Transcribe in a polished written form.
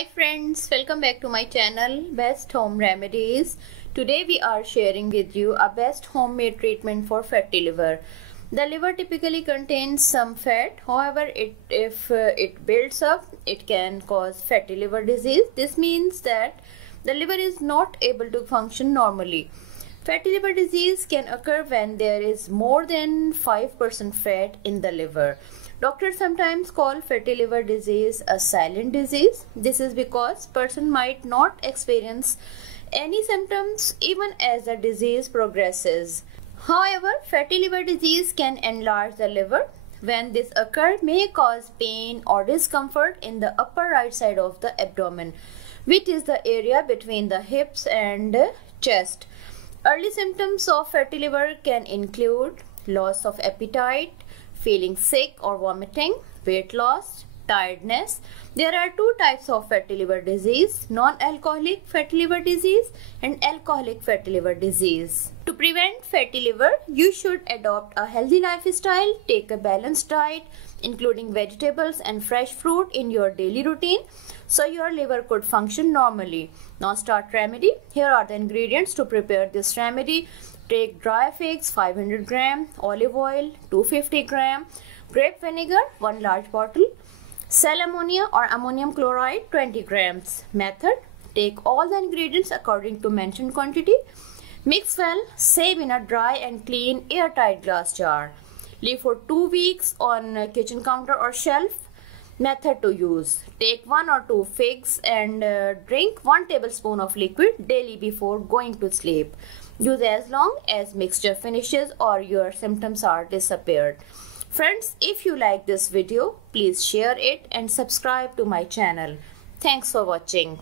Hi friends, welcome back to my channel Best Home Remedies. Today we are sharing with you a best homemade treatment for fatty liver. The liver typically contains some fat. However, if it builds up, it can cause fatty liver disease. This means that the liver is not able to function normally. Fatty liver disease can occur when there is more than 5% fat in the liver. Doctors sometimes call fatty liver disease a silent disease. This is because person might not experience any symptoms even as the disease progresses. However, fatty liver disease can enlarge the liver. When this occurs, may cause pain or discomfort in the upper right side of the abdomen, which is the area between the hips and chest. Early symptoms of fatty liver can include loss of appetite, feeling sick or vomiting, weight loss, tiredness. There are two types of fatty liver disease: non-alcoholic fatty liver disease and alcoholic fatty liver disease. To prevent fatty liver, you should adopt a healthy lifestyle, take a balanced diet, including vegetables and fresh fruit in your daily routine, so your liver could function normally. Now start remedy. Here are the ingredients to prepare this remedy. Take dry figs 500 gram, olive oil 250 gram, grape vinegar 1 large bottle, sal ammonia or ammonium chloride 20 grams. Method: take all the ingredients according to mentioned quantity. Mix well, save in a dry and clean airtight glass jar. Leave for 2 weeks on kitchen counter or shelf. Method to use: take 1 or 2 figs and drink 1 tablespoon of liquid daily before going to sleep. Use as long as mixture finishes or your symptoms are disappeared. Friends, if you like this video, please share it and subscribe to my channel. Thanks for watching.